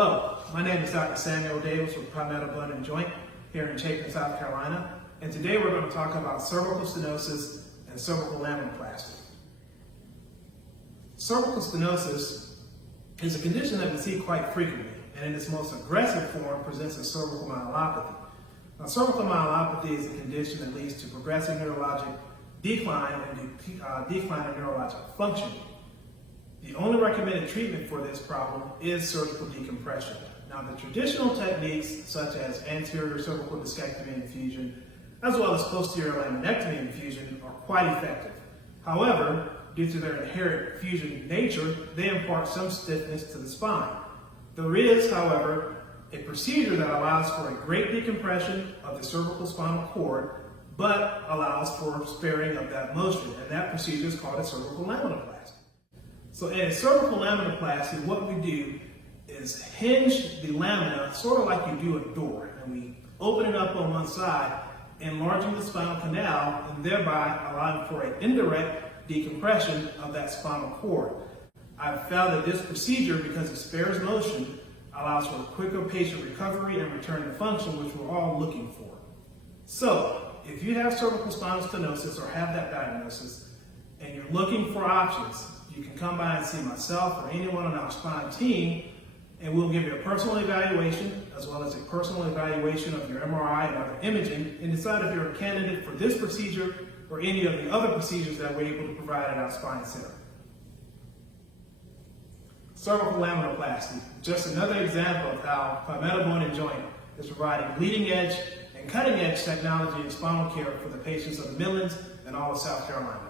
Hello, my name is Dr. Samuel Davis with Palmetto Bone Joint here in Chapin, South Carolina, and today we're going to talk about cervical stenosis and cervical laminoplasty. Cervical stenosis is a condition that we see quite frequently, and in its most aggressive form presents as cervical myelopathy. Now, cervical myelopathy is a condition that leads to progressive neurologic decline and decline in neurologic function. The only recommended treatment for this problem is surgical decompression. Now, the traditional techniques such as anterior cervical discectomy and fusion, as well as posterior laminectomy and fusion, are quite effective. However, due to their inherent fusion nature, they impart some stiffness to the spine. There is, however, a procedure that allows for a great decompression of the cervical spinal cord, but allows for sparing of that motion, and that procedure is called a cervical laminoplasty. So in a cervical laminoplasty, what we do is hinge the lamina sort of like you do a door, and we open it up on one side, enlarging the spinal canal and thereby allowing for an indirect decompression of that spinal cord. I've found that this procedure, because it spares motion, allows for a quicker patient recovery and return to function, which we're all looking for. So if you have cervical spinal stenosis or have that diagnosis and you're looking for options, you can come by and see myself or anyone on our spine team, and we'll give you a personal evaluation as well as a personal evaluation of your MRI and other imaging, and decide if you're a candidate for this procedure or any of the other procedures that we're able to provide at our spine center. Cervical laminoplasty, just another example of how Palmetto Bone Joint is providing leading edge and cutting edge technology in spinal care for the patients of the Midlands and all of South Carolina.